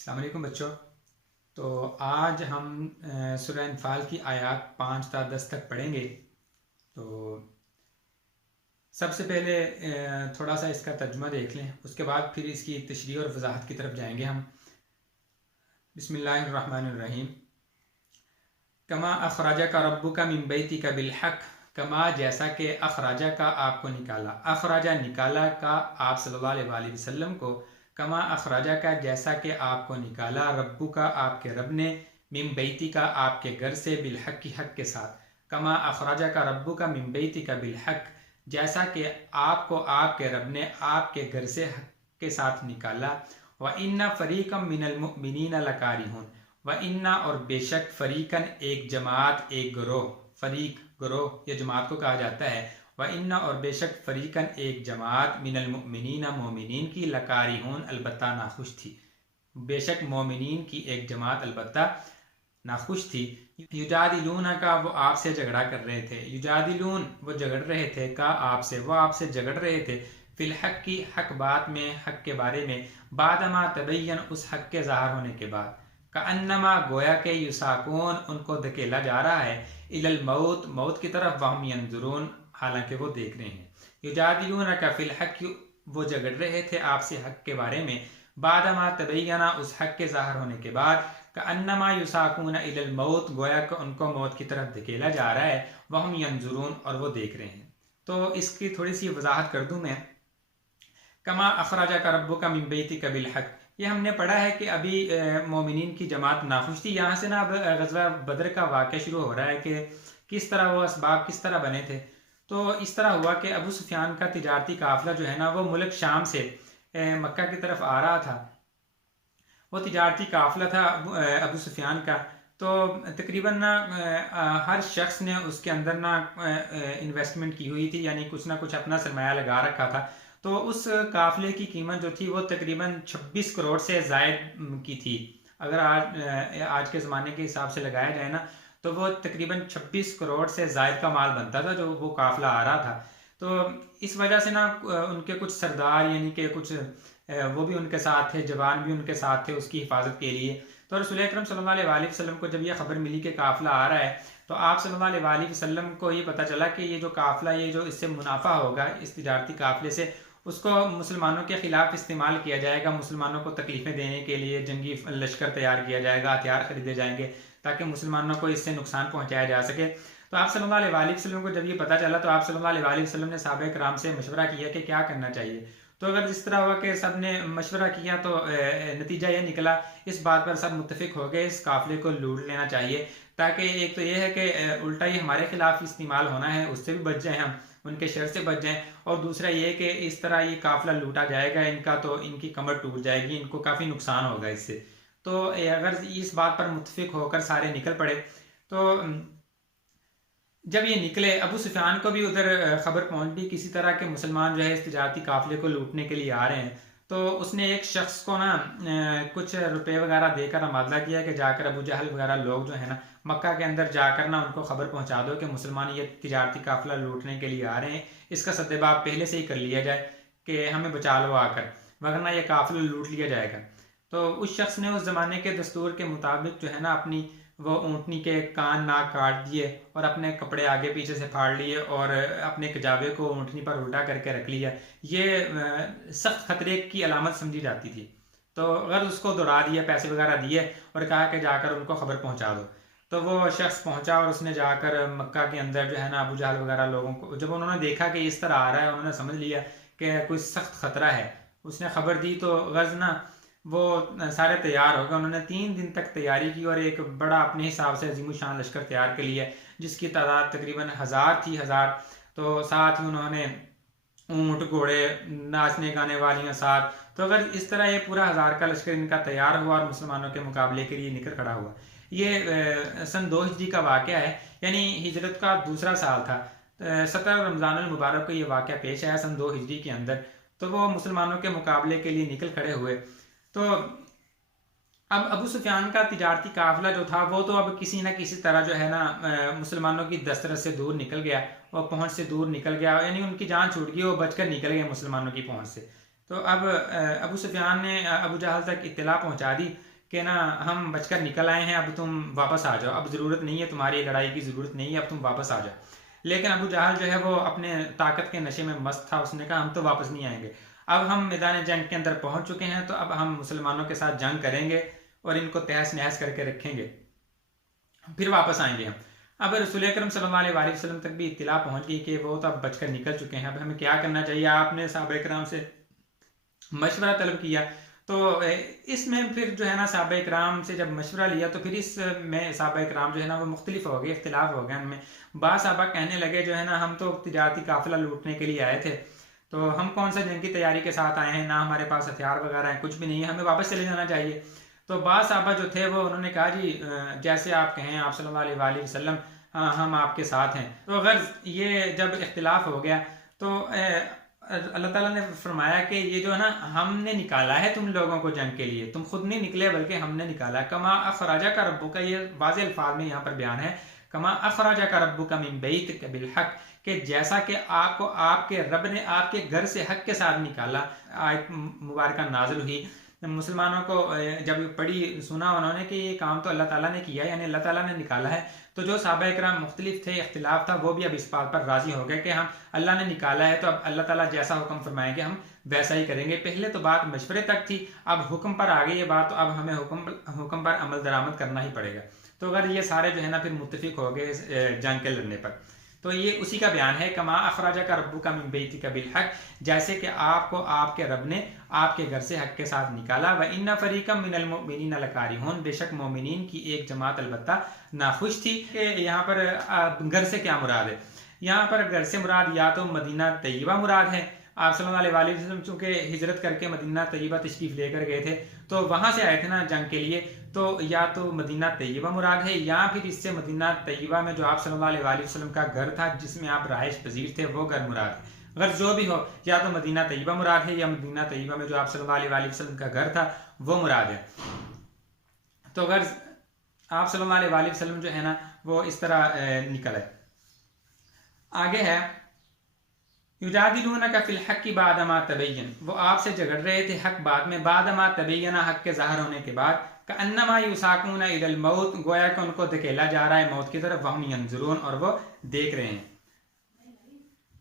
السلام علیکم بچوں. تو آج ہم سورہ انفال کی آیات 5 تا 10 تک پڑھیں گے. تو سب سے پہلے تھوڑا سا اس کا ترجمہ دیکھ لیں، اس کے بعد پھر اس کی تشریح اور وضاحت کی طرف جائیں گے ہم. بسم اللہ الرحمن الرحیم. کما اخراجک ربک من بیتک بالحق، کما جیسا کہ اخراجہ کا آپ کو نکالا، اخراجہ نکالا کا آپ صلی اللہ علیہ وآلہ وسلم کو، کما اخراجہ کا جیسا کہ آپ کو نکالا، ربو کا آپ کے رب نے، من بیتی کا آپ کے گھر سے، بالحق کی حق کے ساتھ. کما اخراجہ کا ربو کا من بیتی کا بالحق، جیسا کہ آپ کو آپ کے رب نے آپ کے گھر سے حق کے ساتھ نکالا. وَإِنَّ فَرِيقًا مِّنَ الْمُؤْمِنِينَ لَكَارِهُونَ، وَإِنَّ اور بے شک، فریقاً ایک جماعت، ایک گروہ، فریق گروہ یا جماعت کو کہا جاتا ہے. وَإِنَّ اور بے شک، فریقاً ایک جماعت، من المؤمنین مومنین کی، لکارہون البتہ ناخوش تھی. بے شک مومنین کی ایک جماعت البتہ ناخوش تھی. یجادلون کا وہ آپ سے جھگڑا کر رہے تھے، یجادلون وہ جھگڑ رہے تھے، کا آپ سے وہ آپ سے جھگڑ رہے تھے، فی الحق کی حق بات میں، حق کے بارے میں، بعد ما تبین اس حق کے ظاہر ہونے کے بعد، کأنما گویا کہ یساقون ان کو دھکیلا جا رہا ہے، الی الموت موت کی طرف، وہم ینظرون حالانکہ وہ دیکھ رہے ہیں. یجادلونک فی الحق وہ جھگڑ رہے تھے آپ سے حق کے بارے میں، بعد ما تبین اس حق کے ظاہر ہونے کے بعد، کأنما یساقون الی الموت گویا کہ ان کو موت کی طرف دھکیلا جا رہا ہے، وہم ینظرون اور وہ دیکھ رہے ہیں. تو اس کی تھوڑی سی وضاحت کر دوں میں. کما اخراجک ربک من بیتک بالحق، یہ ہم نے پڑھا ہے کہ ابھی مومنین کی جماعت ناخوش تھی. یہاں سے نا اب غزوہ بدر کا واقعہ شروع ہو رہا ہے کہ کس طرح وہ اسباب کس طرح بنے تھے. تو اس طرح ہوا کہ ابو سفیان کا تجارتی قافلہ جو ہے نا وہ ملک شام سے مکہ کی طرف آ رہا تھا. وہ تجارتی قافلہ تھا ابو سفیان کا. تو تقریباً نا ہر شخص نے اس کے اندر نا انویسٹمنٹ کی ہوئی تھی، یعنی کچھ نہ کچھ اپنا سرمایہ لگا رکھا تھا. تو اس قافلے کی قیمت جو تھی وہ تقریباً 26 کروڑ سے زائد کی تھی. اگر آج کے زمانے کے حساب سے لگایا جائے نا تو وہ تقریباً 26 کروڑ سے زائد کا مال بنتا تھا جو وہ قافلہ آ رہا تھا. تو اس وجہ سے نا ان کے کچھ سردار، یعنی کہ کچھ وہ بھی ان کے ساتھ تھے، جوان بھی ان کے ساتھ تھے اس کی حفاظت کے لیے. تو رسول اکرم صلی اللہ علیہ وآلہ وسلم کو جب یہ خبر ملی کہ قافلہ آ رہا ہے تو آپ صلی اللہ علیہ وآلہ وسلم کو یہ پتہ چلا کہ یہ جو قافلہ، یہ جو اس سے منافع ہوگا اس تجارتی قافلے سے، اس کو مسلمانوں کے خلاف استعمال کیا جائے گا، مسلمانوں کو تکلیفیں دینے کے لیے جنگی لشکر تیار کیا جائے گا، ہتھیار خریدے جائیں گے تاکہ مسلمانوں کو اس سے نقصان پہنچایا جا سکے. تو آپ صلی اللہ علیہ وآلہ وسلم کو جب یہ پتہ چلا تو آپ صلی اللہ علیہ وآلہ وسلم نے صحابہ کرام سے مشورہ کیا کہ کیا کرنا چاہیے. تو اگر جس طرح ہوا کہ سب نے مشورہ کیا تو نتیجہ یہ نکلا، اس بات پر سب متفق ہو گئے اس قافلے کو لوٹ لینا چاہیے، تاکہ ایک تو یہ ہے کہ الٹا یہ ہمارے خلاف استعمال ہونا ہے، اس سے بھی بچ جائیں ہم، ان کے شر سے بچ جائیں. اور دوسرا یہ کہ اس طرح یہ قافلہ لوٹا جائے گا ان کا تو ان کی کمر ٹوٹ جائے گی، ان کو کافی نقصان ہوگا اس سے. تو اگر اس بات پر متفق ہو کر سارے نکل پڑے تو جب یہ نکلے، ابو سفیان کو بھی ادھر خبر پہنچ گئی کسی طرح کہ مسلمان جو ہے اس تجارتی قافلے کو لوٹنے کے لیے آ رہے ہیں. تو اس نے ایک شخص کو نا کچھ روپے وغیرہ دے کر تبادلہ کیا کہ جا کر ابو جہل وغیرہ لوگ جو ہے نا مکہ کے اندر جا کر نا ان کو خبر پہنچا دو کہ مسلمان یہ تجارتی قافلہ لوٹنے کے لیے آ رہے ہیں، اس کا سدباب پہلے سے ہی کر لیا جائے کہ ہمیں بچا لو آ کر، ورنہ یہ قافلہ لوٹ لیا جائے گا. تو اس شخص نے اس زمانے کے دستور کے مطابق جو ہے نا اپنی وہ اونٹنی کے کان ناک کاٹ دیے اور اپنے کپڑے آگے پیچھے سے پھاڑ لیے اور اپنے کجاوے کو اونٹنی پر الٹا کر کے رکھ لیا. یہ سخت خطرے کی علامت سمجھی جاتی تھی. تو اگر اس کو دوڑا دیا، پیسے وغیرہ دیے اور کہا کہ جا کر ان کو خبر پہنچا دو. تو وہ شخص پہنچا اور اس نے جا کر مکہ کے اندر جو ہے نا ابو جہل وغیرہ لوگوں کو، جب انہوں نے دیکھا کہ اس طرح آ رہا ہے، انہوں نے سمجھ لیا کہ کوئی سخت خطرہ ہے، اس نے خبر دی. تو غزنا وہ سارے تیار ہو گئے، انہوں نے 3 دن تک تیاری کی اور ایک بڑا اپنے حساب سے عظیم الشان لشکر تیار کر لیا جس کی تعداد تقریباً 1000 تھی. 1000 تو ساتھ ہی انہوں نے اونٹ، گھوڑے، ناچنے گانے والیاں ساتھ. تو اگر اس طرح یہ پورا 1000 کا لشکر ان کا تیار ہوا اور مسلمانوں کے مقابلے کے لیے نکل کھڑا ہوا. یہ سن 2 ہجری کا واقعہ ہے، یعنی ہجرت کا دوسرا سال تھا. 17 رمضان المبارک کو یہ واقعہ پیش آیا سن 2 ہجری کے اندر. تو وہ مسلمانوں کے مقابلے کے لیے نکل کھڑے ہوئے. تو اب ابو سفیان کا تجارتی قافلہ جو تھا وہ تو اب کسی نہ کسی طرح جو ہے نا مسلمانوں کی دسترس سے دور نکل گیا اور پہنچ سے دور نکل گیا، یعنی ان کی جان چھوٹ گئی، وہ بچ کر نکل گئے مسلمانوں کی پہنچ سے. تو اب ابو سفیان نے ابو جہل تک اطلاع پہنچا دی کہ نا ہم بچ کر نکل آئے ہیں، اب تم واپس آ جاؤ، اب ضرورت نہیں ہے تمہاری لڑائی کی، ضرورت نہیں ہے، اب تم واپس آ جاؤ۔ لیکن ابو جہل جو ہے وہ اپنے طاقت کے نشے میں مست تھا، اس نے کہا ہم تو واپس نہیں آئیں گے، اب ہم میدان جنگ کے اندر پہنچ چکے ہیں، تو اب ہم مسلمانوں کے ساتھ جنگ کریں گے اور ان کو تہس نہس کر کے رکھیں گے، پھر واپس آئیں گے ہم۔ اب رسول اکرم صلی اللہ علیہ وسلم تک بھی اطلاع پہنچ گئی کہ وہ تو اب بچ کر نکل چکے ہیں، اب ہمیں کیا کرنا چاہیے۔ آپ نے صحابہ کرام سے مشورہ طلب کیا، تو اس میں پھر جو ہے نا صحابہ کرام سے جب مشورہ لیا تو پھر اس میں صحابہ کرام جو ہے نا وہ مختلف ہو گئے، اختلاف ہو گیا ان میں۔ بعض صحابہ کہنے لگے جو ہے نا ہم تو تجارتی قافلہ لوٹنے کے لیے آئے تھے، تو ہم کون سا جنگ کی تیاری کے ساتھ آئے ہیں، نہ ہمارے پاس ہتھیار وغیرہ ہیں، کچھ بھی نہیں ہے، ہمیں واپس چلے جانا چاہیے۔ تو بعض صحابہ جو تھے وہ انہوں نے کہا جی جیسے آپ کہیں آپ صلی اللہ علیہ وسلم، ہم آپ کے ساتھ ہیں۔ تو غرض یہ جب اختلاف ہو گیا تو اللہ تعالیٰ نے فرمایا کہ یہ جو ہے نا ہم نے نکالا ہے تم لوگوں کو جنگ کے لیے، تم خود نہیں نکلے بلکہ ہم نے نکالا۔ کما اخراجہ کا ربو کا، یہ واضح الفاظ میں یہاں پر بیان ہے، کما اخراجہ کا ربو کا من بیتک بالحق، کہ جیسا کہ آپ کو آپ کے رب نے آپ کے گھر سے حق کے ساتھ نکالا۔ آیت مبارکہ نازل ہوئی، مسلمانوں کو جب پڑھی سنا انہوں نے کہ یہ کام تو اللہ تعالیٰ نے کیا ہے، یعنی اللہ تعالیٰ نے نکالا ہے، تو جو صحابہ کرام مختلف تھے، اختلاف تھا، وہ بھی اب اس بات پر راضی ہو گئے کہ ہم اللہ نے نکالا ہے تو اب اللہ تعالیٰ جیسا حکم فرمائیں گے ہم ویسا ہی کریں گے۔ پہلے تو بات مشورے تک تھی، اب حکم پر آ گئی یہ بات، تو اب ہمیں حکم پر عمل درآمد کرنا ہی پڑے گا۔ تو اگر یہ سارے جو ہے نا پھر متفق ہو گئے جنگ کے لڑنے پر، تو یہ اسی کا بیان ہے، کما اخراجہ کا ربو کا من بیتک بالحق، جیسے کہ آپ کو آپ کے رب نے آپ کے گھر سے حق کے ساتھ نکالا۔ وَإِنَّ فَرِيقًا مِّنَ الْمُؤْمِنِينَ لَكَارِهُونَ، بے شک مومنین کی ایک جماعت البتہ ناخوش تھی۔ کہ یہاں پر گھر سے کیا مراد ہے؟ یہاں پر گھر سے مراد یا تو مدینہ طیبہ مراد ہے، آپ صلی اللہ علیہ وسلم چونکہ ہجرت کر کے مدینہ طیبہ تشریف لے کر گئے تھے تو وہاں سے آئے تھے نا جنگ کے لیے، تو یا تو مدینہ طیبہ مراد ہے، یا پھر اس سے مدینہ طیبہ میں جو آپ صلی اللہ علیہ وسلم کا گھر تھا جس میں آپ رہائش پذیر تھے وہ گھر مراد ہے۔ اگر جو بھی ہو، یا تو مدینہ طیبہ مراد ہے یا مدینہ طیبہ میں جو آپ صلی اللہ علیہ وسلم کا گھر تھا وہ مراد ہے۔ تو اگر آپ صلی اللہ علیہ وسلم جو ہے نا وہ اس طرح نکل ہے۔ آگے ہے یجادلونک فی الحق بعد ما تبین، وہ آپ سے جھگڑ رہے تھے حق بعد میں، بعد ما تبین، حق کے ظاہر ہونے کے بعد، کأنما یساقون الی الموت، گویا کہ ان کو دھکیلا جا رہا ہے موت کی طرف، وہم ینظرون، اور وہ دیکھ رہے ہیں۔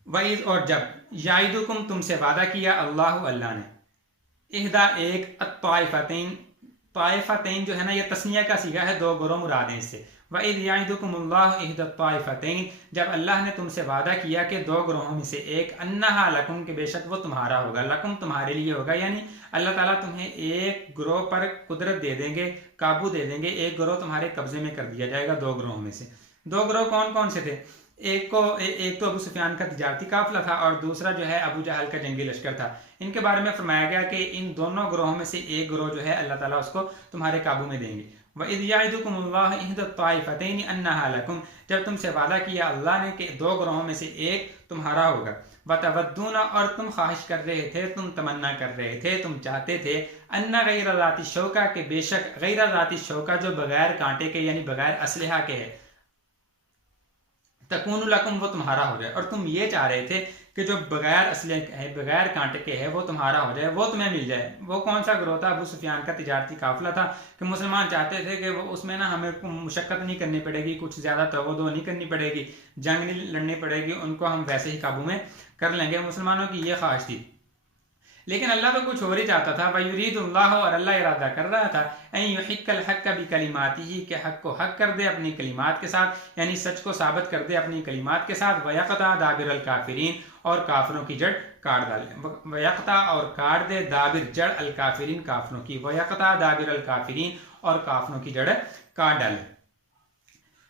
وَإِذْ، اور جب، یعدکم، تم سے وعدہ کیا، اللہ نے، احدا ایک، الطائفتین، طائفتین جو ہے نا یہ تسنیہ کا صیغہ ہے، دو گروہ مراد ہیں اس سے۔ وَإِذْ يَعِدُكُمُ اللَّهُ إِحْدَى الطَّائِفَتَيْنِ، جب اللہ نے تم سے وعدہ کیا کہ دو گروہوں میں سے ایک، أَنَّهَا لَكُمْ، کہ بے شک وہ تمہارا ہوگا، لکم تمہارے لیے ہوگا، یعنی اللہ تعالیٰ تمہیں ایک گروہ پر قدرت دے دیں گے، قابو دے دیں گے، ایک گروہ تمہارے قبضے میں کر دیا جائے گا دو گروہوں میں سے۔ دو گروہ کون کون سے تھے؟ ایک تو ابو سفیان کا تجارتی قافلہ تھا اور دوسرا جو ہے ابو جہل کا جنگی لشکر تھا۔ ان کے بارے میں فرمایا گیا کہ ان دونوں گروہوں میں سے ایک گروہ جو ہے اللہ تعالیٰ اس کو تمہارے قابو میں دیں گے۔ وَإِذْ يَعِدُكُمُ اللَّهُ إِحْدَى الطَّائِفَتَيْنِ أَنَّهَا لَكُمْ، جب تم سے وعدہ کیا اللہ نے کہ دو گروہوں میں سے ایک تمہارا ہوگا۔ وَتَوَدُّونَ، اور تم خواہش کر رہے تھے، تم تمنا کر رہے تھے، تم چاہتے تھے، أَنَّ غَيْرَ ذَاتِ الشَّوْكَةِ، کہ بے شک غیر ذات الشوکہ، جو بغیر کانٹے کے یعنی بغیر اسلحہ کے ہے، تکون لکم، وہ تمہارا ہو جائے، اور تم یہ چاہ رہے تھے کہ جو بغیر اسلحے کے ہے، بغیر کانٹے کے ہے، وہ تمہارا ہو جائے، وہ تمہیں مل جائے۔ وہ کون سا گروہ تھا؟ ابو سفیان کا تجارتی قافلہ تھا، کہ مسلمان چاہتے تھے کہ وہ اس میں نا ہمیں مشقت نہیں کرنی پڑے گی، کچھ زیادہ تغدو نہیں کرنی پڑے گی، جنگ نہیں لڑنی پڑے گی، ان کو ہم ویسے ہی قابو میں کر لیں گے۔ مسلمانوں کی یہ خواہش تھی، لیکن اللہ تو کچھ اور ہی چاہتا تھا۔ وَيُرِيدُ اللَّهُ، اور اللہ ارادہ کر رہا تھا، أَن يُحِقَّ الْحَقَّ بِكَلِمَاتِهِ، کہ حق کو حق کر دے اپنی کلمات کے ساتھ، یعنی سچ کو ثابت کر دے اپنی کلمات کے ساتھ۔ وَيَقْطَعَ دَابِرَ الْكَافِرِينَ، اور کافروں کی جڑ کاٹ ڈالے۔ وَيَقْطَعَ، اور کاٹ دے، دابر جڑ، الکافرین کافروں کی، وَيَقْطَعَ دَابِرَ الْكَافِرِينَ، اور کافروں کی جڑ کاٹ ڈالے۔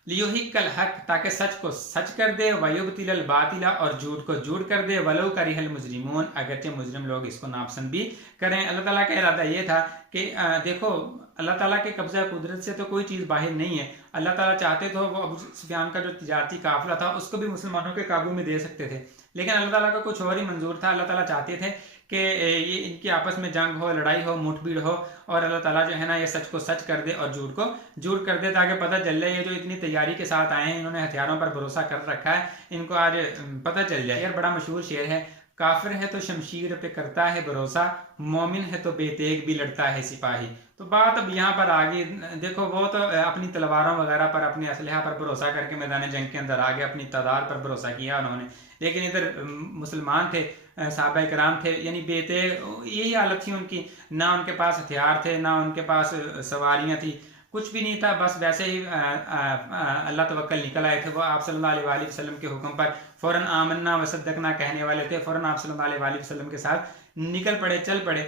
لیحق الحق، تاکہ سچ کو سچ کر دے، ویبطل الباطل، اور جھوٹ کو جھوٹ کر دے، ولو کرہ المجرمون، اگرچہ مجرم لوگ اس کو ناپسند بھی کریں۔ اللہ تعالیٰ کا ارادہ یہ تھا کہ دیکھو اللہ تعالیٰ کے قبضہ قدرت سے تو کوئی چیز باہر نہیں ہے۔ اللہ تعالیٰ چاہتے تو وہ ابو سفیان کا جو تجارتی قافلہ تھا اس کو بھی مسلمانوں کے قابو میں دے سکتے تھے، لیکن اللہ تعالیٰ کا کچھ اور ہی منظور تھا۔ اللہ تعالیٰ چاہتے تھے کہ یہ ان کی آپس میں جنگ ہو، لڑائی ہو، مٹ بھیڑ ہو، اور اللہ تعالیٰ جو ہے نا یہ سچ کو سچ کر دے اور جھوٹ کو جھوٹ کر دے، تاکہ پتہ چل جائے یہ جو اتنی تیاری کے ساتھ آئے ہیں، انہوں نے ہتھیاروں پر بھروسہ کر رکھا ہے، ان کو آج پتہ چل جائے۔ یہ بڑا مشہور شعر ہے، کافر ہے تو شمشیر پہ کرتا ہے بھروسہ، مومن ہے تو بے تیغ بھی لڑتا ہے سپاہی۔ تو بات اب یہاں پر آگے دیکھو، وہ تو اپنی تلواروں وغیرہ پر، اپنے اسلحہ پر بھروسہ کر کے میدان جنگ کے اندر آگے اپنی تعداد پر بھروسہ کیا انہوں نے، لیکن ادھر مسلمان تھے، صحابہ کرام تھے، یعنی بے تیغ یہی حالت تھی ان کی، نہ ان کے پاس ہتھیار تھے، نہ ان کے پاس سواریاں تھی، کچھ بھی نہیں تھا، بس ویسے ہی اللہ توکل نکل آئے تھے۔ وہ آپ صلی اللہ علیہ وآلہ وسلم کے حکم پر فوراً آمنا وصدقنا کہنے والے تھے، فوراً آپ صلی اللہ علیہ وآلہ وسلم کے ساتھ نکل پڑے، چل پڑے۔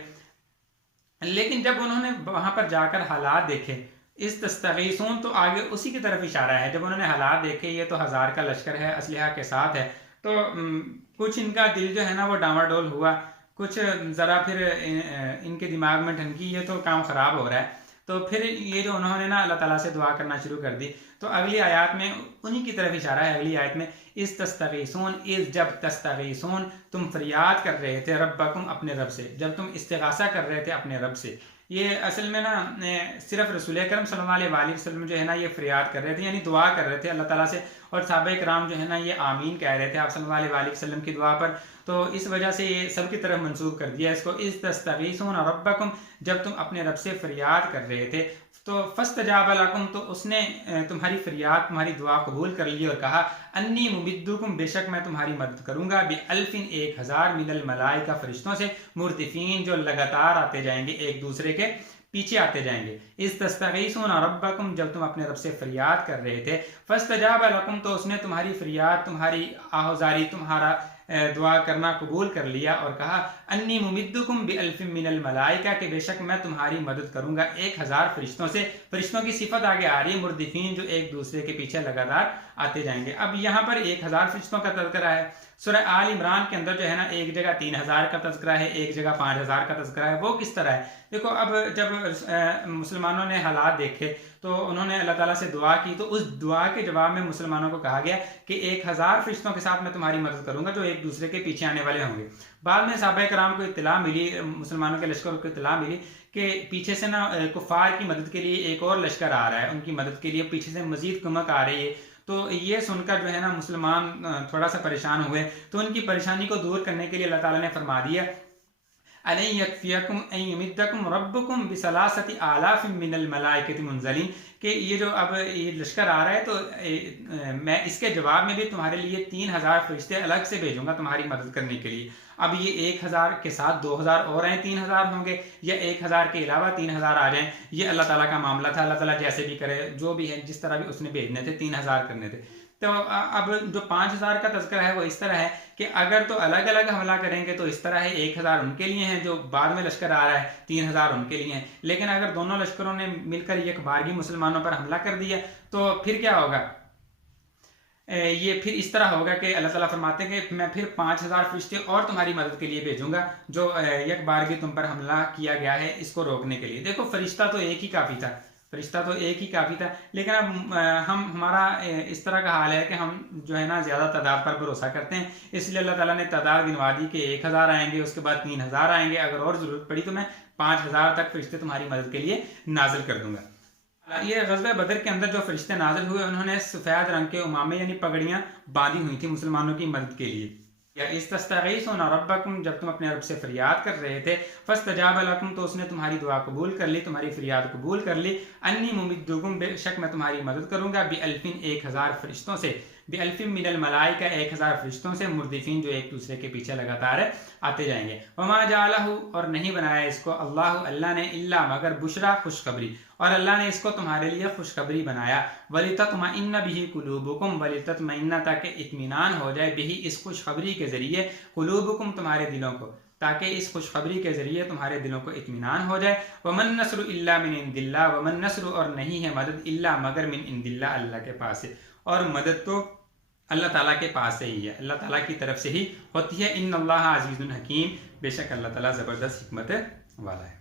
لیکن جب انہوں نے وہاں پر جا کر حالات دیکھے، اس تستغیثون تو آگے اسی کی طرف اشارہ ہے، جب انہوں نے حالات دیکھے یہ تو 1000 کا لشکر ہے، اسلحہ کے ساتھ ہے، تو کچھ ان کا دل جو ہے نا وہ ڈاواڈول ہوا، کچھ ذرا پھر ان کے دماغ میں ڈھنکی یہ تو کام خراب ہو رہا ہے، تو پھر یہ جو انہوں نے نا اللہ تعالیٰ سے دعا کرنا شروع کر دی۔ تو اگلی آیات میں انہی کی طرف اشارہ ہے، اگلی آیت میں اس تستغیثون، اس جب تستغیثون تم فریاد کر رہے تھے، ربکم اپنے رب سے، جب تم استغاثہ کر رہے تھے اپنے رب سے۔ یہ اصل میں نا صرف رسول اکرم صلی اللہ علیہ وآلہ وسلم جو ہے نا یہ فریاد کر رہے تھے، یعنی دعا کر رہے تھے اللہ تعالیٰ سے، اور صحابہ کرام جو ہے نا یہ آمین کہہ رہے تھے آپ صلی اللہ علیہ وآلہ وسلم کی دعا پر، تو اس وجہ سے یہ سب کی طرف منسوب کر دیا اس کو، اس تستغیثون ربکم، جب تم اپنے رب سے فریاد کر رہے تھے، تو فاستجاب لکم، تو اس نے تمہاری فریاد، تمہاری دعا قبول کر لی اور کہا انی ممدکم، بے شک میں تمہاری مدد کروں گا، بِأَلْفٍ 1000 من الملائکہ، فرشتوں سے، مردفین جو لگاتار آتے جائیں گے، ایک دوسرے کے پیچھے آتے جائیں گے۔ اس تستغیثون ربکم، جب تم اپنے رب سے فریاد کر رہے تھے، فاستجاب لکم، تو اس نے تمہاری فریاد، تمہاری آہوزاری، تمہارا دعا کرنا قبول کر لیا اور کہا انی ممدکم بِأَلْفٍ من الملائکہ، کہ بے شک میں تمہاری مدد کروں گا 1000 فرشتوں سے۔ فرشتوں کی صفت آگے آ رہی ہے، مردفین جو ایک دوسرے کے پیچھے لگاتار آتے جائیں گے۔ اب یہاں پر 1000 فرشتوں کا تذکرہ ہے۔ سورہ آل عمران کے اندر جو ہے نا ایک جگہ 3000 کا تذکرہ ہے، ایک جگہ 5000 کا تذکرہ ہے، وہ کس طرح ہے؟ دیکھو، اب جب مسلمانوں نے حالات دیکھے تو انہوں نے اللہ تعالیٰ سے دعا کی، تو اس دعا کے جواب میں مسلمانوں کو کہا گیا کہ 1000 فرشتوں کے ساتھ میں تمہاری مدد کروں گا جو ایک دوسرے کے پیچھے آنے والے ہوں گے۔ بعد میں صحابہ کرام کو اطلاع ملی، مسلمانوں کے لشکر کو اطلاع ملی کہ پیچھے سے نا کفار کی مدد کے لیے ایک اور لشکر آ رہا ہے، ان کی مدد کے لیے پیچھے سے مزید کمک آ رہی ہے۔ تو یہ سن کر جو ہے نا مسلمان تھوڑا سا پریشان ہوئے، تو ان کی پریشانی کو دور کرنے کے لیے اللہ تعالیٰ نے فرما دیا أَلَنْ يَكْفِيَكُمْ أَنْ يُمِدَّكُمْ رَبُّكُمْ بِثَلَاثَةِ آلَافٍ مِّنَ الْمَلَائِكَةِ مُنزَلِينَ، کہ یہ جو اب یہ لشکر آ رہا ہے تو میں اس کے جواب میں بھی تمہارے لیے 3000 فرشتے الگ سے بھیجوں گا تمہاری مدد کرنے کے لیے۔ اب یہ 1000 کے ساتھ 2000 اور ہیں، 3000 ہوں گے، یا 1000 کے علاوہ 3000 آ جائیں، یہ اللہ تعالیٰ کا معاملہ تھا، اللہ تعالیٰ جیسے بھی کرے، جو بھی ہے جس طرح بھی اس نے بھیجنے تھے 3000 کرنے تھے۔ تو اب جو 5000 کا تذکرہ ہے وہ اس طرح ہے کہ اگر تو الگ الگ حملہ کریں گے تو اس طرح ہے 1000 ان کے لیے ہیں، جو بعد میں لشکر آ رہا ہے 3000 ان کے لیے ہیں، لیکن اگر دونوں لشکروں نے مل کر ایک بارگی مسلمانوں پر حملہ کر دیا تو پھر کیا ہوگا؟ یہ پھر اس طرح ہوگا کہ اللہ تعالیٰ فرماتے ہیں کہ میں پھر 5000 فرشتے اور تمہاری مدد کے لیے بھیجوں گا جو یک بارگی تم پر حملہ کیا گیا ہے اس کو روکنے کے لیے۔ دیکھو، فرشتہ تو ایک ہی کافی تھا، فرشتہ تو ایک ہی کافی تھا، لیکن اب ہمارا اس طرح کا حال ہے کہ ہم جو ہے نا زیادہ تعداد پر بھروسہ کرتے ہیں، اس لیے اللہ تعالیٰ نے تعداد گنوا دی کہ 1000 آئیں گے، اس کے بعد 3000 آئیں گے، اگر اور ضرورت پڑی تو میں 5000 تک فرشتے تمہاری مدد کے لیے نازل کر دوں گا۔ یہ غزوہ بدر کے اندر جو فرشتے نازل ہوئے انہوں نے سفید رنگ کے امامے یعنی پگڑیاں باندھی ہوئی تھی مسلمانوں کی مدد کے لیے۔ یا استستغیثون ربکم، جب تم اپنے رب سے فریاد کر رہے تھے، فاستجاب لکم، تو اس نے تمہاری دعا قبول کر لی، تمہاری فریاد قبول کر لی، انی ممدکم، بے شک میں تمہاری مدد کروں گا، بِأَلْفٍ 1000 فرشتوں سے، بِأَلْفٍ مِّنَ الْمَلَائِکَةِ 1000 فرشتوں سے، مردفین جو ایک دوسرے کے پیچھے لگاتار آتے جائیں گے۔ وما جعلہ، اور نہیں بنایا اس کو اللہ نے، الا مگر بشرا، خوشخبری، اور اللہ نے اس کو تمہارے لیے خوشخبری بنایا، وَلِتَطْمَئِنَّ بِهِ قُلُوبُكُمْ، وَلِتَطْمَئِنَّ، تاکہ اطمینان ہو جائے، بِهِ اس خوشخبری کے ذریعے، قلوبکم تمہارے دلوں کو، تاکہ اس خوشخبری کے ذریعے تمہارے دلوں کو اطمینان ہو جائے۔ وَمَن نَّصْرُ إِلَّا مِنْ عِنْدِ اللَّهِ، وَمَن نَّصْرُ، اور نہیں ہے مدد، الا مگر من عند اللہ، اللہ کے پاس سے، اور مدد تو اللہ تعالیٰ کے پاس سے ہی ہے، اللہ تعالیٰ کی طرف سے ہی ہوتی ہے۔ ان اللہ عزیز الحکیم، بے شک اللہ تعالیٰ زبردست حکمت والا ہے۔